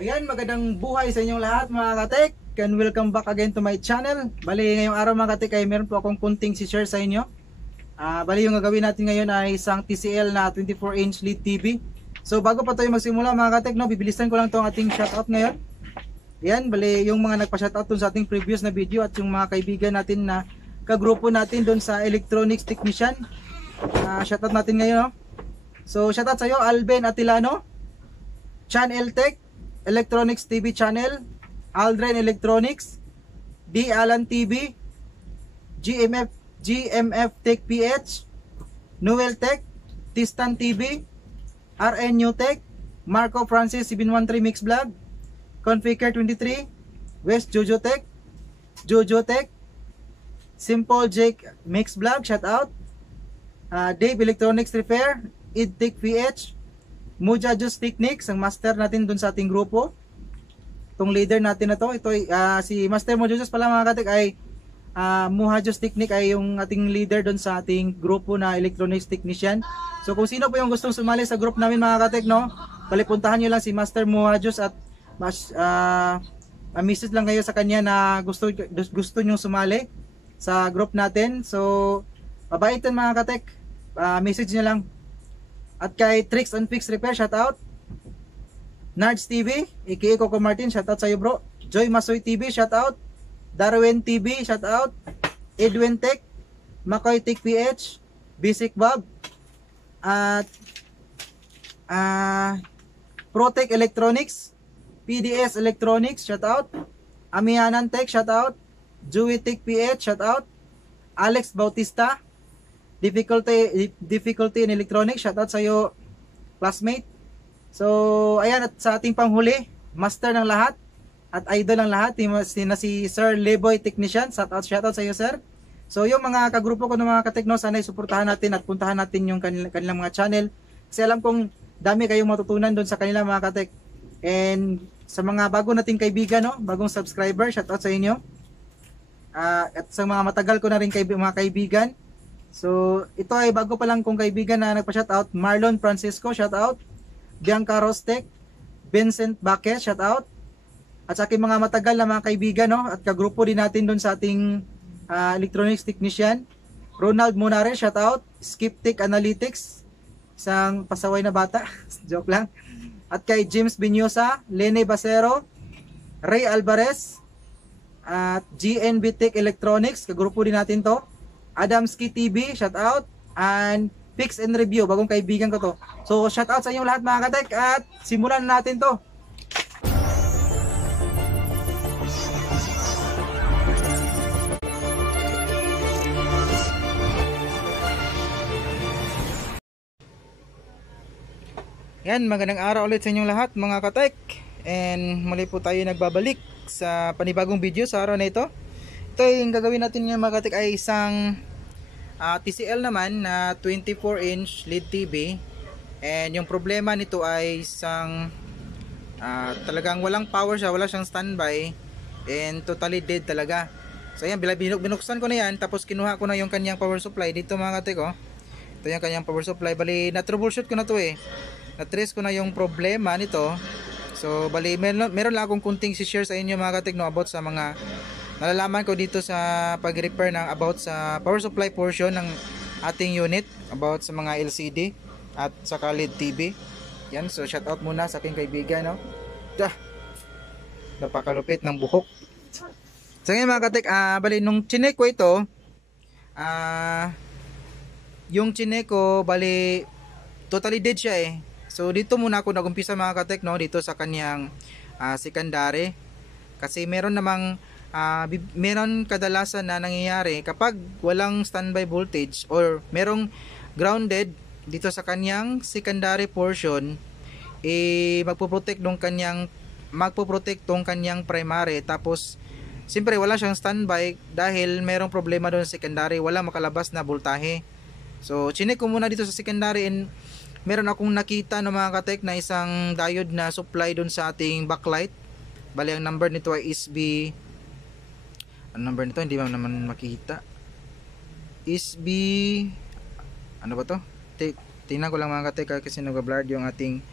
Ayan, magandang buhay sa inyong lahat mga katek, and welcome back again to my channel. Bali, ngayong araw mga katek ay meron po akong kunting si-share sa inyo. Bali, yung gagawin natin ngayon ay isang TCL na 24-inch LED TV. So, bago pa tayo magsimula mga katek, no, bibilisan ko lang itong ating shoutout ngayon. Ayan, bali, yung mga nagpa-shoutout dun sa ating previous na video at yung mga kaibigan natin na kagrupo natin dun sa electronics technician. Shoutout natin ngayon, no. So, shoutout sa iyo, Alben Atilano, Chan Tech, Electronics TV Channel, Aldren Electronics, D. Alan TV, GMF Tech PH, Noel Tech, Tistan TV, RN New Tech, Marco Francis 713 Mix Vlog, Configure 23, West Jojo Tech, Jojo Tech, Simple Jake Mix Vlog, shout out, Dave Electronics Repair, EdTech PH, Muja Juice Techniques, ang master natin dun sa ating grupo. Itong leader natin na to, ito si Master Muja Juice pala mga katek ay Muja Juice Technique ay yung ating leader dun sa ating grupo na electronics technician. So kung sino po yung gustong sumali sa group namin mga katek, no, palipuntahan nyo lang si Master Muja Juice at message lang kayo sa kanya na gusto nyo sumali sa group natin. So mabait yan mga katek, message nyo lang. At kay Tricks and Fix Repair, shout out. Nards TV, aka Coco Martin, shout out sa iyo bro. Joy Masoy TV, shout out. Darwin TV, shout out. Edwin Tech, Makoy Tech PH, Basic Bob, at Protech Electronics, PDS Electronics, shout out. Amianan Tech, shout out. Joey Tech PH, shout out. Alex Bautista, difficulty in electronics, shout out sa iyo classmate. So ayan, at sa ating panghuli, master ng lahat at idol ng lahat, si Sir Leboy Technician, shout out sa iyo sir. So yung mga kagrupo ko ng mga katekno, sana suportahan natin at puntahan natin yung kanilang mga channel, kasi alam kong dami kayong matutunan doon sa kanilang mga katek. And sa mga bago nating kaibigan, no, bagong subscriber, shout out sa inyo. At sa mga matagal ko na rin mga kaibigan. So, ito ay bago pa lang kong kaibigan na nagpa-shoutout. Marlon Francisco, shoutout. Bianca Rostec, Vincent Baquez, shoutout. At sa aking mga matagal na mga kaibigan, no, at kagrupo din natin doon sa ating electronics technician. Ronald Monares, shoutout. Skiptic Analytics, isang pasaway na bata. Joke lang. At kay James Binyosa, Lene Basero, Ray Alvarez, at GNB Tech Electronics, kagrupo din natin to. Adamski TV, shout out, and Fix and Review, bagong kaibigan ko to. So shout out sa inyo lahat mga katek, at simulan na natin to. Yan, magandang araw ulit sa inyong lahat mga katek, and muli po tayo nagbabalik sa panibagong video sa araw na ito. Ito yung gagawin natin ngayon mga katek ay isang TCL naman na 24-inch LED TV, and yung problema nito ay isang talagang walang power siya, wala siyang standby, and totally dead talaga. So ayan, binuksan ko na yan, tapos kinuha ko na yung kanyang power supply dito mga katek, oh. Ito yung kanyang power supply, bali na troubleshoot ko na to na-trace ko na yung problema nito. So bali meron lang akong kunting si-share sa inyo mga katek, no, about sa mga nalalaman ko dito sa pag-repair ng about sa power supply portion ng ating unit, about sa mga LCD at sa LED TV. Yan, so shout out muna sa aking kaibigan, no. Napakalupit ng buhok. So ngayon mga katek, bali nung chinek ko ito, yung chinek ko bali totally dead siya So dito muna ako nagumpisa mga katek, no, dito sa kanyang secondary, kasi meron namang meron kadalasan na nangyayari kapag walang standby voltage or merong grounded dito sa kanyang secondary portion, magpo-protect tong kanyang primary, tapos siyempre wala siyang standby dahil merong problema doon sa secondary, wala makalabas na voltahe. So chinek ko muna dito sa secondary, and meron akong nakita ng mga katek na isang diode na supply doon sa ating backlight. Bali ang number nito ay SB, ang number nito hindi mo naman makita, SB ano ba to, tingnan ko lang mga katek kasi nag-blurred yung ating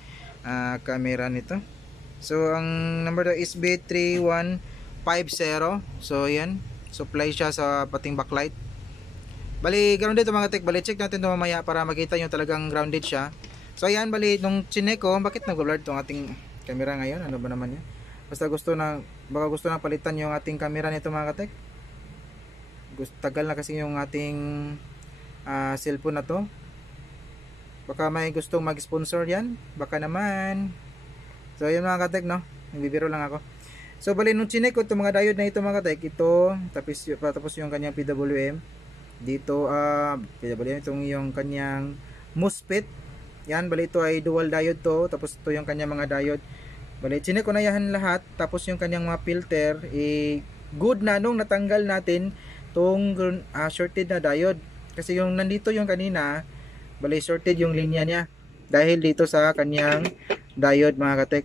camera nito. So ang number to is B3150. So yan, supply siya sa pating backlight. Bali grounded ito mga tek, bali check natin ito mamaya para makita nyo talagang grounded siya. So ayan, bali nung chinek ko, bakit nag-blur itong ating camera ngayon? Ano ba naman yan? Basta baka gusto na palitan yung ating camera nito mga katek. Tagal na kasi yung ating cellphone na to. Baka may gustong mag-sponsor yan, baka naman. So yun mga katek, no, nagbibiro lang ako. So bali nung chinek ko itong mga diode na ito mga katek, ito tapos yung kanyang PWM dito, PWM itong yung kanyang MOSFET. Yan, bali ito ay dual diode to, tapos ito yung kanyang mga diode. Bali chinek ko na yan lahat, tapos yung kanyang mga filter good na nung natanggal natin tong shorted na diode, kasi yung nandito yung kanina, bali shorted yung linya niya dahil dito sa kanyang diode mga katek.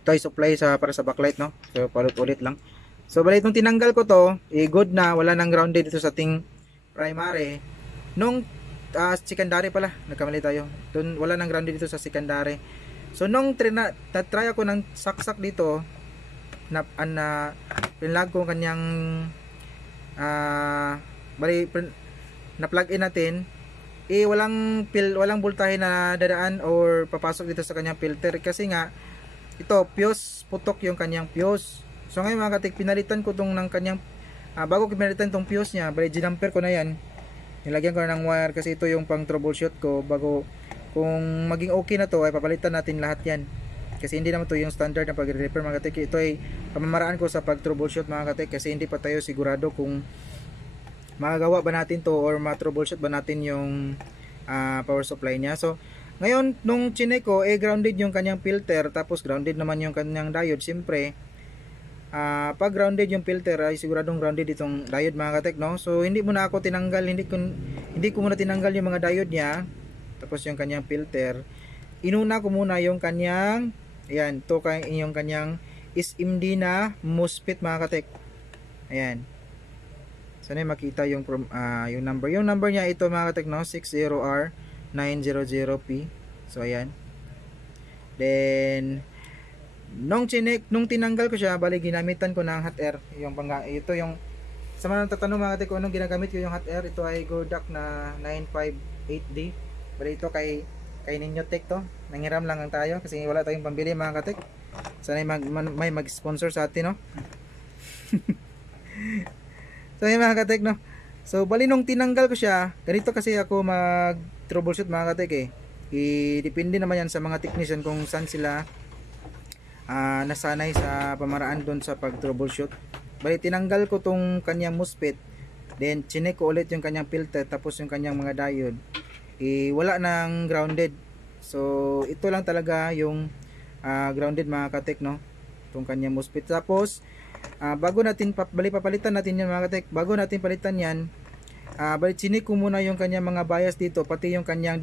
Ito ay supply para sa backlight, no, so palit-ulit lang. So bali itong tinanggal ko to, good na, wala nang grounded dito sa ating primary. Nung secondary pala, nagkamali tayo dun, wala nang grounded dito sa secondary. So nung try ako ng saksak dito na pinlag ko kanyang bali na plug in natin, walang voltahe na dadaan or papasok dito sa kanyang filter, kasi nga ito fuse, putok yung kanyang fuse. So ngayon mga katik, pinalitan ko tong ng kanyang bago ko pinalitan tong fuse niya, bali ginamper ko na yan, nilagyan ko na ng wire, kasi ito yung pang troubleshoot ko. Bago, kung maging okay na to, ay papalitan natin lahat yan, kasi hindi naman to yung standard na pag-repair mga katik. Ito ay pamamaraan ko sa pag troubleshoot mga katik, kasi hindi pa tayo sigurado kung magagawa ba natin to or ma-troubleshoot ba natin yung power supply niya. So ngayon nung chinek ko, grounded yung kanyang filter, tapos grounded naman yung kanyang diode. Siyempre pag grounded yung filter ay siguradong grounded itong diode mga katek, no. So hindi muna ako tinanggal, hindi ko muna tinanggal yung mga diode niya, tapos yung kanyang filter. Inuna ko muna yung kanyang, ayan, to yung kanyang SMD na MOSFET mga katek. Ayan, sana makita yung number. Yung number niya ito mga katek, no, 60R900P. So ayan. Then nung tinanggal ko siya, bali ginamitan ko ng hot air. Ito yung sa mga nagtatanong mga katek kung anong ginagamit ko yung hot air, ito ay Godak na 958D. Bali ito kay Ninyotech to. Nanghiram lang tayo kasi wala tayong pambili mga katek. Sana may mag-sponsor sa atin, no. So yun mga katek, no. So bali nung tinanggal ko siya, ganito kasi ako mag troubleshoot mga katek depende naman yan sa mga technician kung saan sila nasanay sa pamaraan doon sa pag troubleshoot. Bali tinanggal ko tong kanyang MOSFET, then chinek ko ulit yung kanyang filter, tapos yung kanyang mga diode, wala nang grounded. So ito lang talaga yung grounded mga katek, no, itong kanyang MOSFET. Tapos bago natin papalitan natin yan mga katek, bago natin palitan yan, bali chinik ko muna yung kanyang mga bias dito, pati yung kanyang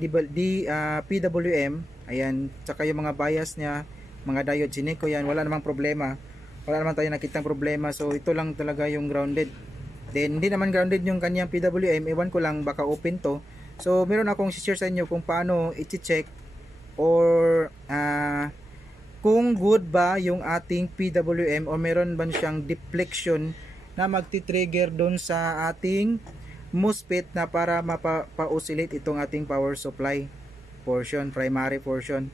PWM, ayan, tsaka yung mga bias niya, mga diode, chinik ko yan, wala namang problema, wala naman tayo nakitang problema. So ito lang talaga yung grounded. Then hindi naman grounded yung kanyang PWM, ewan ko lang, baka open to. So meron akong share sa inyo kung paano i-check or kung good ba yung ating PWM o meron ba siyang deflection na magti-trigger doon sa ating MOSFET na para mapa-oscillate itong ating power supply portion, primary portion.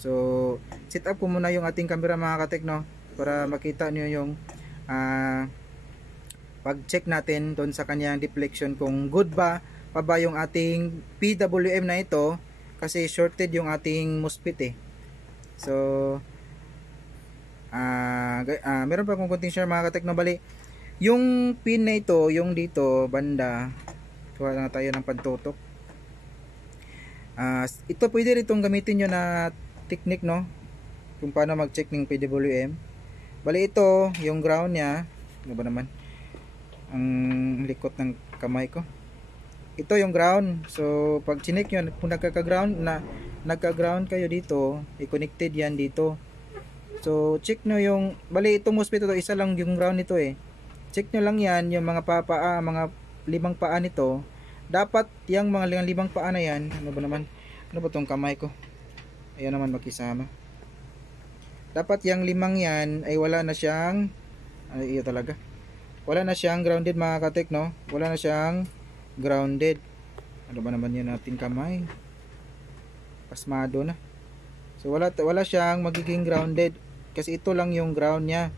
So set up ko muna yung ating camera mga katek, no, para makita niyo yung pag-check natin doon sa kanyang deflection, kung good ba yung ating PWM na ito, kasi shorted yung ating MOSFET So meron pa akong konting share mga katek, no. Bali yung pin na ito, yung dito banda, kuha na tayo ng pantutok. Ito pwede rin itong gamitin nyo na technique, no, kung paano mag-check ng PWM. Bali ito yung ground nya, ano ba naman ang likot ng kamay ko, ito yung ground. So pag chinek nyo, kung nagka-ground kayo dito, i-connected yan dito. So check nyo yung, bali itong MOSFET ito, isa lang yung ground nito check nyo lang yan, yung mga mga limang paa nito, dapat yung mga limang paa na yan, ano ba tong kamay ko, ayan naman makisama. dapat yung limang yan ay wala na siyang, ay iyo talaga, wala na siyang grounded mga katek, no? Wala na siyang grounded. Ano ba naman yun natin kamay? Pasmado na. So wala siyang magiging grounded kasi ito lang yung ground niya.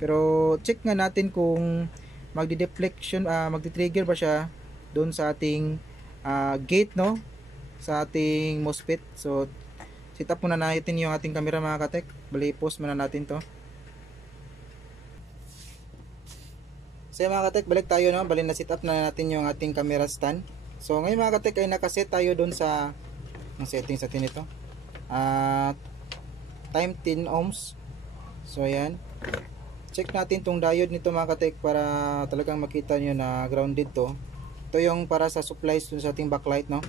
Pero check nga natin kung magdi-deflection, magdi-trigger ba siya doon sa ating gate, no? Sa ating MOSFET. So set up muna natin yung ating camera mga katek. Bali post muna natin to. So mga katek, balik tayo, no? Bali na set up na natin yung ating camera stand. So ngayon mga katek ay nakaset tayo doon sa ang settings natin ito. Time 10 ohms. So ayan. Check natin tong diode nito mga katek para talagang makita nyo na grounded to. Ito yung para sa supplies dun sa ating backlight, no?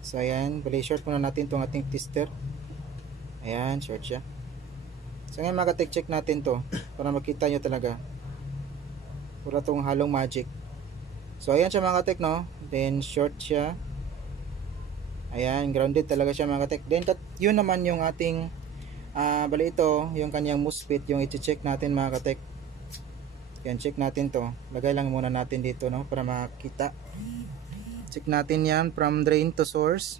So ayan, bali short muna natin tong ating tester. Ayan, short siya. So ngayon mga katek, check natin to para makita nyo talaga. Wala tong halong magic. So ayan siya mga katek, no? Then short siya. Ayan, grounded talaga siya mga katek. Then yun naman yung ating bali ito, yung kanyang MOSFET, yung i-check natin mga katek. Yan, check natin to. Lagay lang muna natin dito, no, para makita. Check natin yan from drain to source.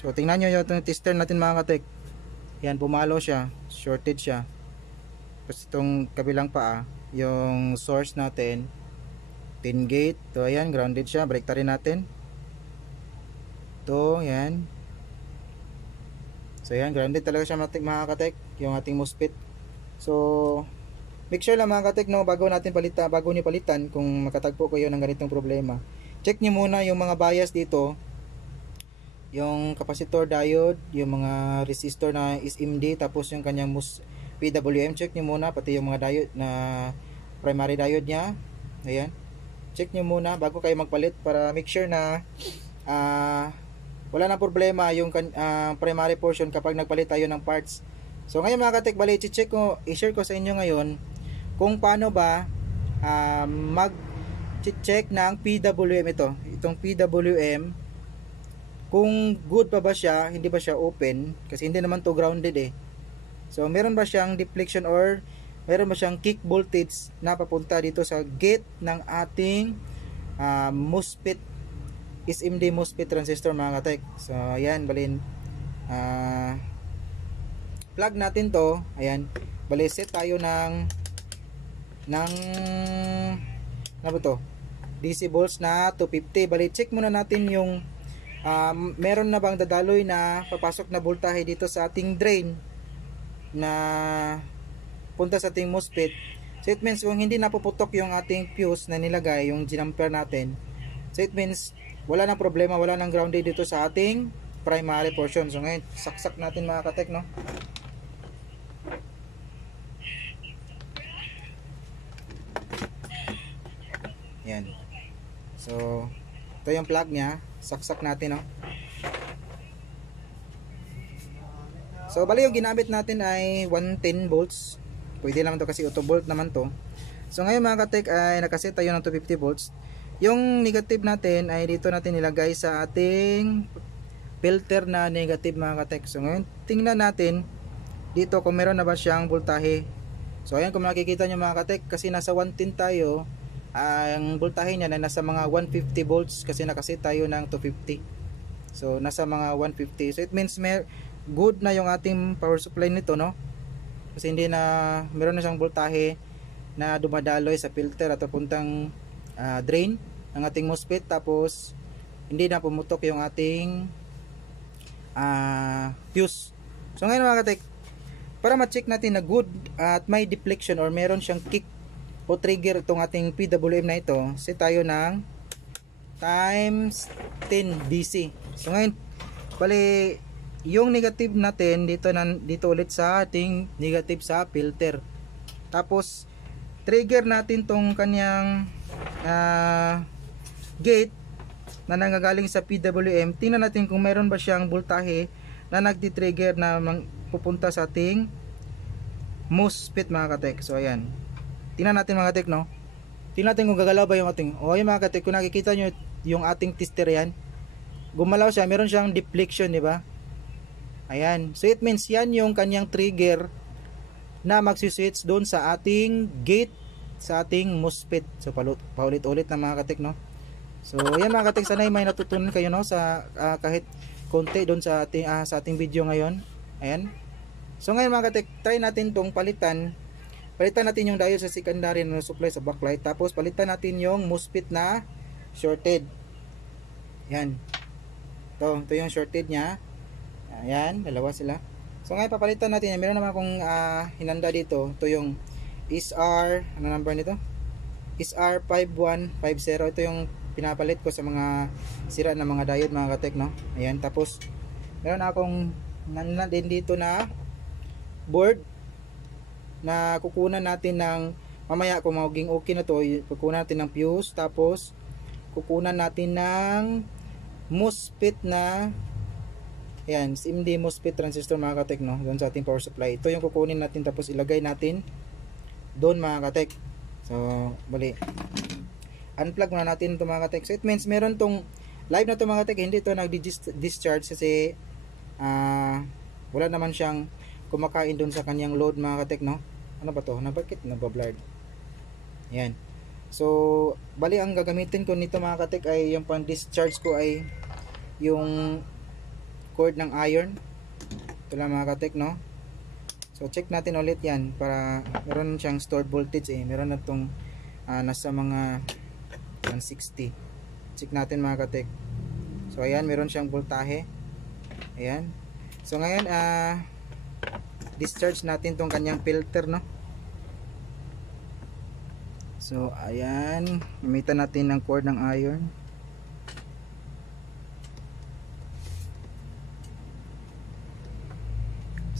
So tingnan nyo yung tester natin mga katek. Yan, pumalo siya, shorted siya. Tapos itong kabilang paa, yung source natin 10 gate. So ayan, grounded siya. Balik rin natin to, yan. So yan, grounded talaga siya mga katek, yung ating MOSFET. So make sure lang mga katek, no, bago nyo palitan, kung makatagpo kayo ng ganitong problema, check nyo muna yung mga bias dito, yung capacitor diode, yung mga resistor na SMD, tapos yung kanyang PWM, check nyo muna, pati yung mga diode na primary diode nya. Ayan, check nyo muna bago kayo magpalit para make sure na wala na problema yung primary portion kapag nagpalit tayo ng parts. So ngayon mga katek, bali i-share ko sa inyo ngayon kung paano ba mag-check ng PWM itong PWM, kung good pa ba siya, hindi ba siya open, kasi hindi naman to grounded eh. So meron ba siyang deflection or meron ba siyang kick voltage na papunta dito sa gate ng ating MOSFET, SMD MOSFET transistor mga katek. So ayan, balin plug natin to. Ayan, bali set tayo ng ano ba to, DC volts na 250. Bali check muna natin yung meron na bang dadaloy na papasok na voltahe dito sa ating drain na punta sa ating MOSFET. So it means kung hindi napuputok yung ating fuse na nilagay, yung ginamper natin, so it means wala nang problema, wala nang grounded dito sa ating primary portion. So ngayon, saksak natin mga katek, no? Yan. So ito yung plug nya, saksak natin, no? So bali yung ginamit natin ay 110 volts. Pwede naman to kasi auto volt naman to. So ngayon mga katek ay nakaset tayo ng 250 volts. Yung negative natin ay dito natin nilagay sa ating filter na negative mga katek. So ngayon tingnan natin dito kung meron na ba siyang voltahe. So ayan, kung makikita nyo mga katek, kasi nasa 110 tayo, ang voltahe niya na nasa mga 150 volts kasi nakaset tayo ng 250. So nasa mga 150. So it means good na yung ating power supply nito, no? Kasi hindi na, meron na siyang voltahe na dumadaloy sa filter at puntang drain ng ating MOSFET, tapos hindi na pumutok yung ating fuse. So ngayon mga katek, para ma-check natin na good at may deflection or meron siyang kick o trigger itong ating PWM na ito, set tayo ng times 10 DC. So ngayon, bali yung negative natin dito ulit sa ating negative sa filter. Tapos trigger natin tong kanyang gate na nanggagaling sa PWM. Tingnan natin kung meron ba siyang voltahe na nagti-trigger na pupunta sa ating MOSFET mga katek. So ayan, tingnan natin mga katek, no? Tingnan natin kung gagalaw ba yung ating, ayan mga katek, kung nakikita nyo yung ating tester yan, gumalaw siya, meron siyang deflection, di ba? Ayan. So it means yan yung kanyang trigger na magsiswitch doon sa ating gate, sa ating MOSFET. So paulit-ulit na mga katek, no. So yan mga katek, sana may natutunan kayo, no, sa kahit konti doon sa ating video ngayon. Ayan. So ngayon mga katek, try natin tong palitan natin yung diode sa secondary na supply sa backlight, tapos palitan natin yung MOSFET na shorted. Yan. Ito yung shorted nya. Ayan, dalawa sila. So ngayon papalitan natin. Meron naman akong hinanda dito. Ito yung SR, ano number nito? SR5150. Ito yung pinapalit ko sa mga sira na mga diode mga katek, no? Ayan, tapos meron akong din dito na board na kukunan natin ng mamaya kung maging okay na to, kukunan natin ng fuse, tapos kukunan natin ng MOSFET na ayan, SMD MOSFET transistor mga katek, no, doon sa ating power supply. Ito yung kukunin natin, tapos ilagay natin doon mga katek. So bali unplug muna natin ito mga katek. So it means meron tong live na to mga katek, hindi to nag-discharge kasi wala naman siyang kumakain doon sa kanyang load mga katek, no. Ano ba to? Bakit nabablurred? Ayan. So bali ang gagamitin ko nito mga katek ay yung pang discharge ko ay yung cord ng iron. Ito lang mga katek, no. So check natin ulit yan para meron siyang stored voltage meron na itong nasa mga 160. Check natin mga katek. So ayan, meron siyang voltahe. Ayan. So ngayon discharge natin tong kanyang filter, no. So ayan, gamitan natin ng cord ng iron.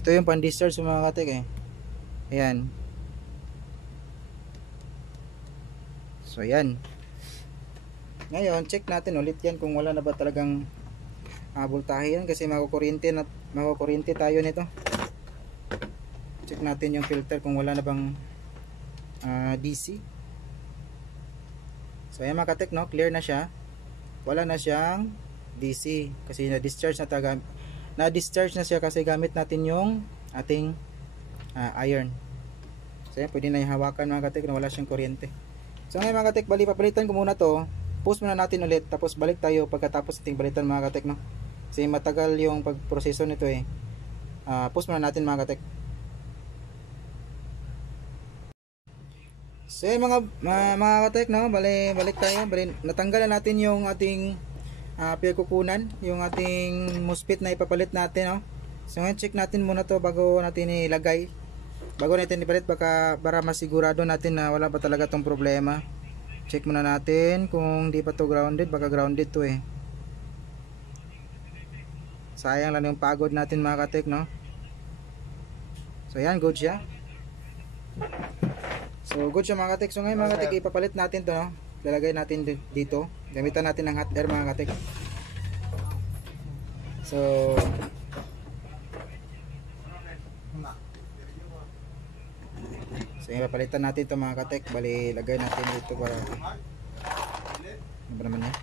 Ito yung pan-discharge mga katek Ayan. So ayan. Ngayon check natin ulit yan kung wala na ba talagang voltahe yan, kasi makukuryente tayo nito. Check natin yung filter kung wala na bang DC. So ayan mga katek, no, clear na siya. Wala na siyang DC kasi na-discharge na siya kasi gamit natin yung ating iron. So ayan, pwede na yung hawakan mga katek na wala siyang kuryente. So ngayon mga katek, bali papalitan ko muna to. Pause muna natin ulit, tapos balik tayo pagkatapos nating balitan mga katek, no. Kasi matagal yung pagproseso nito pause muna natin mga katek. So mga katek, no, balik tayo. Natanggal na natin yung ating pinagkukunan, yung ating MOSFET na ipapalit natin, no. So ngayon check natin muna to bago natin ilagay, bago natin ipalit, para masigurado natin na wala pa talaga tong problema. Check muna natin kung di pa to grounded. Baka grounded to sayang lang yung pagod natin mga katek, no. So ayan, good siya. So good siya mga katek. So ngayon mga katek, ipapalit natin to, no. Lalagay natin dito. Gamitan natin ng hot air mga katek. So ipapalitan natin ito mga katek. Bali lagay natin dito para ano ba naman yan.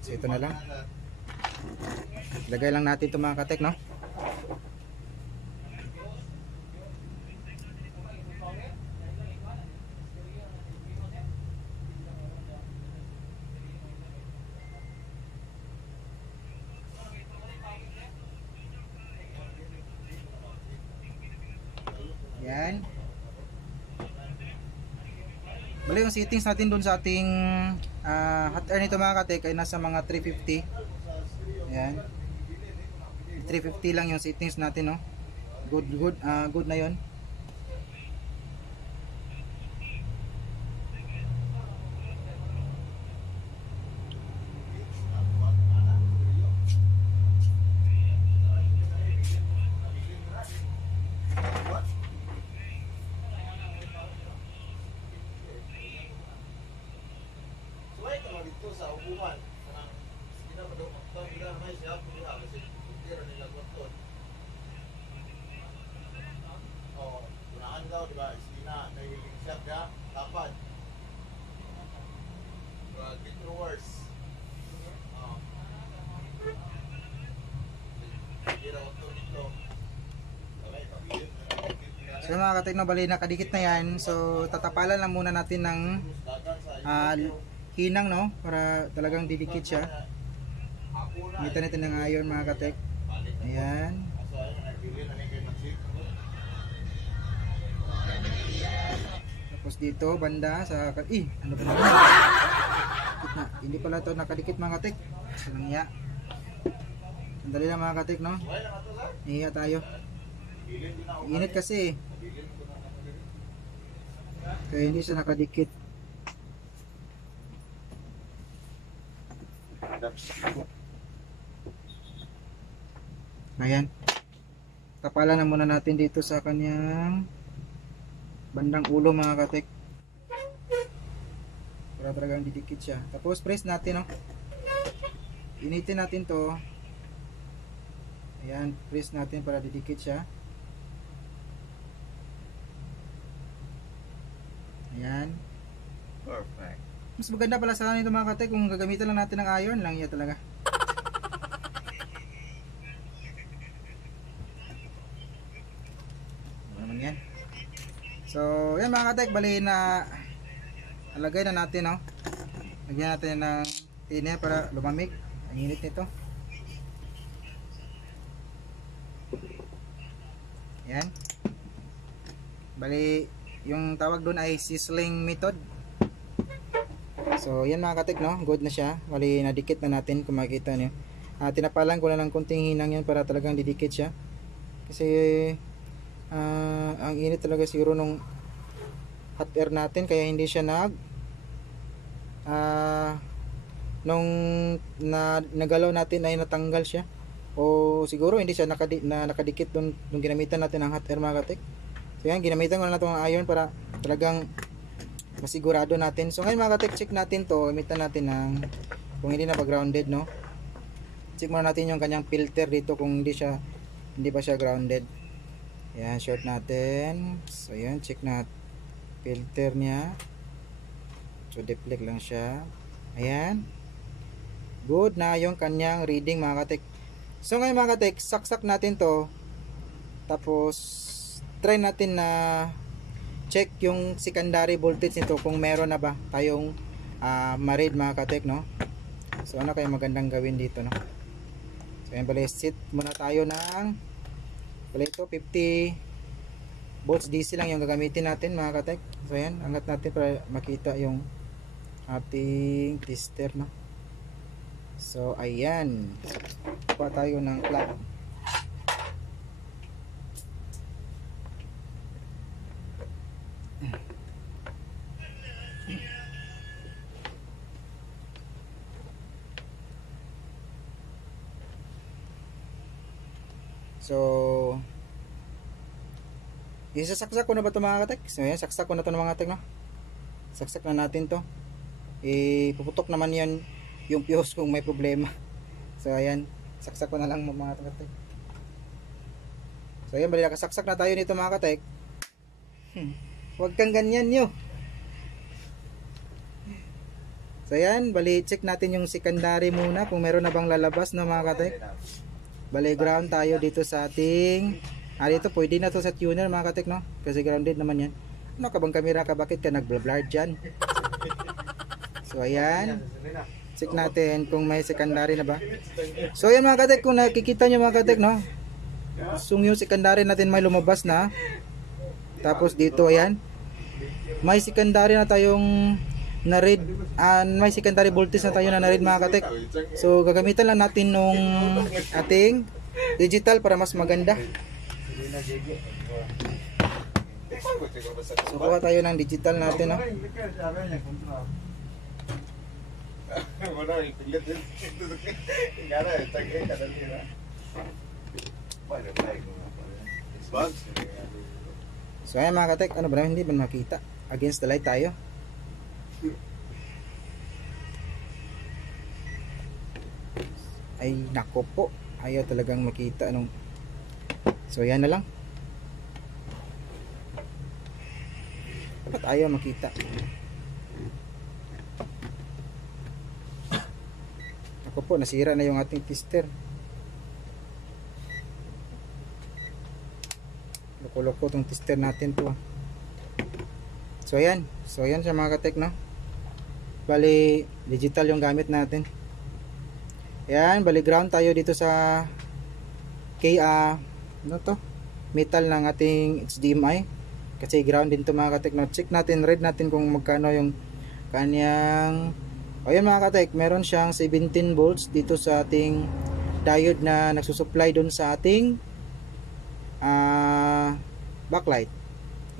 So ito na lang. Lagay lang natin ito mga katek, no. Yan. Bali yung settings natin dun sa ating hot air nito mga katek ay nasa mga 350. Ayan. 350 lang yung settings natin, no. Good na yon. Sa upuan, kanang sila padong bilang may siya kuliha kasi tira nila goton. Oh, gunahan daw diba? Sina nahiling siya ka tapad. Get worse. Oh. Tira goton dito. So mga katekno, bali nakadikit na yan. So tatapalan lang muna natin ng hinang, no, para talagang didikit siya. Gamitan natin ng iron mga katek. Ayan. Tapos dito banda sa ano ba naman? Na, hindi pala to nakadikit mga katek. Salangya. Sandali lang mga katek, no. Hiya tayo. Init kasi. Kaya hindi siya nakadikit. Ayan. Tapalan na muna natin dito sa kanyang bandang ulo mga katek. Para talagang didikit siya. Tapos press natin, no. Initin natin to. Ayan, press natin para didikit siya. Ayan. Perfect. Mas maganda pala sa kanito mga katek kung gagamitan lang natin ng iron lang yan talaga. Ano naman yan. So, yan mga katek, bali na alagay na natin, no. Lagyan natin ng tiner para lumamig. Ang init nito. Yan. Bali, yung tawag doon ay sizzling method. So, yan mga katek, no. Good na siya. Bali, nadikit na natin kung makikita niyo. Tinapalan ko na ng kunting hinang yan para talagang didikit siya. Kasi, ang init talaga siguro nung hot air natin. Kaya hindi siya nung nagalaw natin ay natanggal siya. O siguro hindi siya nakadikit nung ginamitan natin ang hot air mga katek. So yan, ginamitan ko na natin ang iron para talagang masigurado natin. So ngayon mga katek, check natin to. Gamitan natin ng kung hindi na pa grounded, no. Check muna natin yung kanyang filter dito kung hindi pa siya grounded. Yan, short natin. So yan, check na filter niya. So deflect lang siya. Ayan. Good na yung kanyang reading mga katek. So ngayon mga katek, saksak natin to. Tapos try natin na check yung secondary voltage nito kung meron na ba tayong ma-read mga katek, no. So ano kaya magandang gawin dito, no. So yan, bali set muna tayo ng bali ito 50 volts DC lang yung gagamitin natin mga katek. So yan, angat natin para makita yung ating tester, no. So ayan, kuha tayo ng plug. So isasaksak ko na ba ito mga katek? So yan, saksak ko na ito mga katek, no. Saksak na natin to. Puputok naman yan yung fuse kung may problema. So ayan, saksak ko na lang mga katek. So ayan, bali nakasaksak na tayo nito mga katek. Huwag kang ganyan nyo. So ayan, bali check natin yung secondary muna kung meron na bang lalabas na mga katek. Bali ground tayo dito sa ating dito pwede na to sa tuner mga katek, no, kasi grounded naman yan. Ano ka bang kamera ka, bakit ka nag-blur dyan? So ayan, check natin kung may secondary na ba. So ayan mga katek, kung nakikita nyo mga katek, no, so yung secondary natin may lumabas na. Tapos dito ayan, may secondary na tayong na-read, may secondary voltage na tayo na na-read mga katek. So gagamitan lang natin nung ating digital para mas maganda. So kuha tayo ng digital natin, no. So ayan mga katek, ano ba naman, hindi ba makita? Against the light tayo. Ay nako po, ayaw talagang makita anong. So yan na lang. Dapat ayaw makita. Ako po, nasira na yung ating tester. Loko-loko tong tester natin to. So ayan siya mga katek, no. Bali digital yung gamit natin. Ayan, bali ground tayo dito sa ano to, metal ng ating HDMI, kasi ground din to mga katek, no. Check natin, read natin kung magkano yung kanyang, ayan mga katek, meron siyang 17 volts dito sa ating diode na nagsusupply dun sa ating backlight.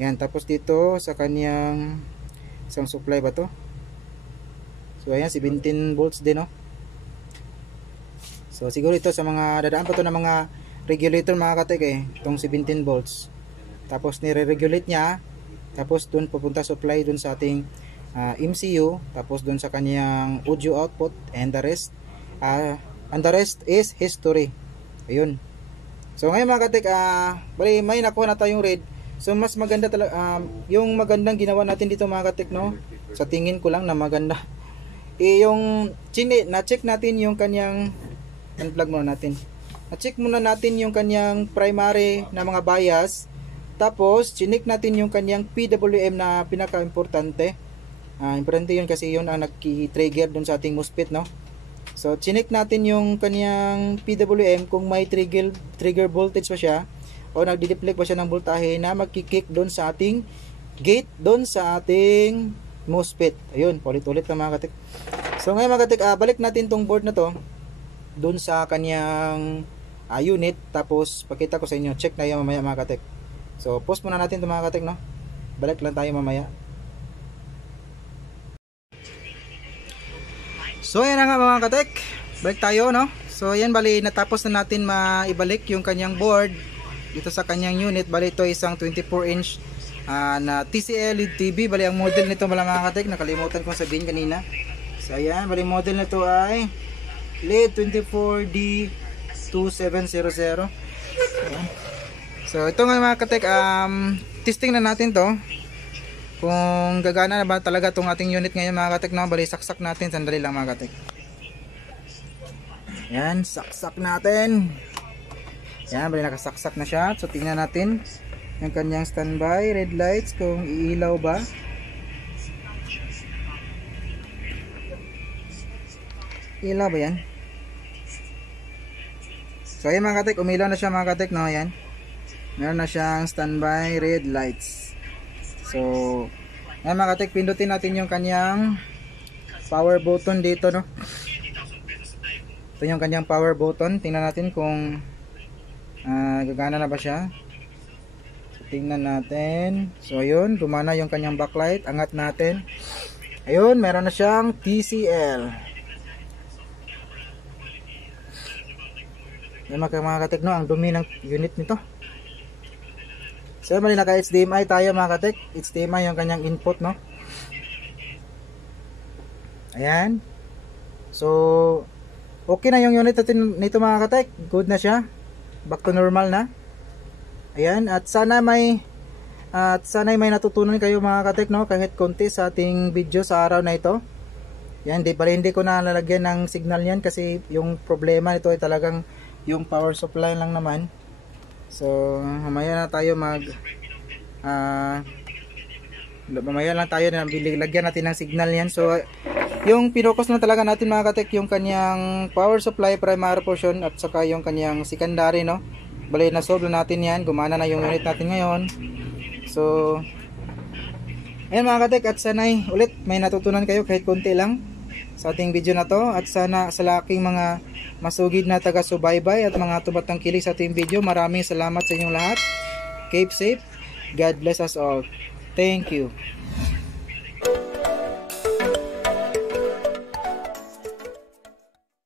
Yan, tapos dito sa kanyang isang supply ba to, so ayan 17 volts din, no. So siguro ito sa mga dadaan pa to ng mga regulator mga katek, itong 17 volts, tapos nire-regulate niya, tapos dun pupunta supply dun sa ating MCU, tapos dun sa kanyang audio output, and the rest is history. Ayun. So ngayon mga katek, bali may nakuha na tayong read. So mas maganda talaga, yung magandang ginawa natin dito mga katek, no, sa tingin ko lang na maganda, yung na-check natin yung kanyang, unplug muna natin, na-check muna natin yung kanyang primary na mga bias, tapos chinik natin yung kanyang PWM na pinaka-importante. Importante yun kasi yun ang nag-trigger dun sa ating MOSFET, no. So chinik natin yung kanyang PWM kung may trigger voltage pa siya o nagdi-deflect pa siya ng voltahe na magki-kick dun sa ating gate dun sa ating MOSFET. Ayun, ulit-ulit na mga katik. So ngayon mga katik, balik natin tong board na to dun sa kanyang unit, tapos pakita ko sa inyo, check na yun mamaya mga katik. So pause muna natin ito mga katik, no. Balik lang tayo mamaya. So ayan na nga mga katek, balik tayo, no. So ayan, bali natapos na natin maibalik yung kanyang board dito sa kanyang unit. Bali ito isang 24 inch na TCL LED TV. Bali ang model nito mga katek, nakalimutan kong sabihin kanina. So ayan, bali model nito ay LED 24D2700. Ayan. So ito nga mga katek, testing na natin to kung gagana na ba talaga itong ating unit ngayon mga katek, no. Bali saksak natin, sandali lang mga katek. Yan, saksak natin. Yan, bali nakasaksak na siya. So tingnan natin yung kanyang standby red lights kung iilaw ba. Ilaw ba yan? So ayan mga katek, umilaw na siya mga katek, no. Yan, meron na siyang standby red lights. So ayan mga katek, pindutin natin yung kanyang power button dito, no. Ito yung kanyang power button. Tingnan natin kung gagana na ba siya. So tingnan natin. So ayun, gumana yung kanyang backlight. Angat natin. Ayun, meron na siyang TCL. Yan mga katek, no, ang dumi ng unit nito. So mali naka HDMI tayo mga katek. HDMI yung kanyang input, no. Ayan. So okay na yung unit natin nito mga katek. Good na siya. Back to normal na. Ayan, at sana may natutunan kayo mga katek, no, kahit konti sa ating video sa araw na ito. Yan, hindi ko na lalagyan ng signal yan kasi yung problema nito ay talagang yung power supply lang naman. So mamaya na tayo mamaya lang tayo na lagyan natin ng signal yan. So yung pinocus na talaga natin mga katek yung kanyang power supply primary portion at saka yung kanyang secondary, no. Bali na solve natin yan, gumana na yung unit natin ngayon. So ayan mga katek, at sana'y ulit may natutunan kayo kahit konti lang sa ating video na to, at sana sa laking mga masugid na taga-subaybay at mga tumatang kilig sa ating video, maraming salamat sa inyong lahat. Keep safe. God bless us all. Thank you.